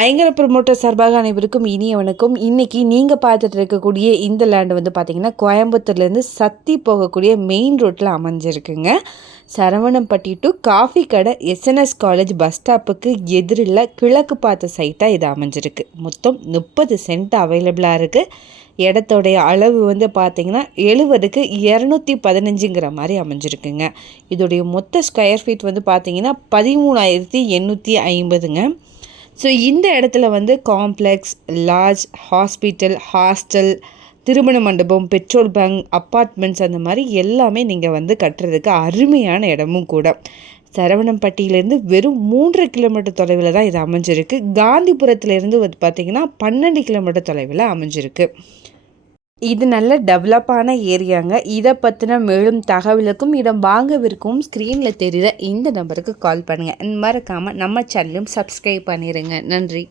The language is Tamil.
ஐங்கர ப்ரமோட்டர் சார்பாக அனைவருக்கும் இனிய வணக்கம். இன்றைக்கி நீங்கள் பார்த்துட்டு இருக்கக்கூடிய இந்த லேண்டு வந்து பார்த்திங்கன்னா கோயம்புத்தூர்லேருந்து சத்தி போகக்கூடிய மெயின் ரோட்டில் அமைஞ்சிருக்குங்க. சரவணம்பட்டி டு காஃபி கடை எஸ்என்எஸ் காலேஜ் பஸ் ஸ்டாப்புக்கு எதிரில் கிழக்கு பார்த்த சைட்டாக இது அமைஞ்சிருக்கு. மொத்தம் 30 சென்ட் அவைலபிளாக இருக்குது. இடத்தோடைய அளவு வந்து பார்த்திங்கன்னா 70க்கு 215ங்கிற மாதிரி அமைஞ்சிருக்குங்க. இதோடைய மொத்த ஸ்கொயர் ஃபீட் வந்து பார்த்திங்கன்னா 13,850ங்க. ஸோ இந்த இடத்துல வந்து காம்ப்ளெக்ஸ், லாட்ஜ், ஹாஸ்பிட்டல், ஹாஸ்டல், திருமண மண்டபம், பெட்ரோல் பங்க், அப்பார்ட்மெண்ட்ஸ் அந்த மாதிரி எல்லாமே நீங்கள் வந்து கட்டுறதுக்கு அருமையான இடமும் கூட. சரவணம்பட்டியிலேருந்து வெறும் 3 கிலோமீட்டர் தொலைவில் தான் இது அமைஞ்சிருக்கு. காந்திபுரத்துலேருந்து வந்து பார்த்திங்கன்னா 12 கிலோமீட்டர் தொலைவில் அமைஞ்சிருக்கு. இது நல்ல டெவலப்பான ஏரியாங்க. இதை பற்றின மேலும் தகவலுக்கும் இடம் வாங்கவிருக்கும் ஸ்க்ரீனில் தெரிகிற இந்த நம்பருக்கு கால் பண்ணுங்கள். மறக்காமல் நம்ம சேனலையும் சப்ஸ்கிரைப் பண்ணிடுங்க. நன்றி.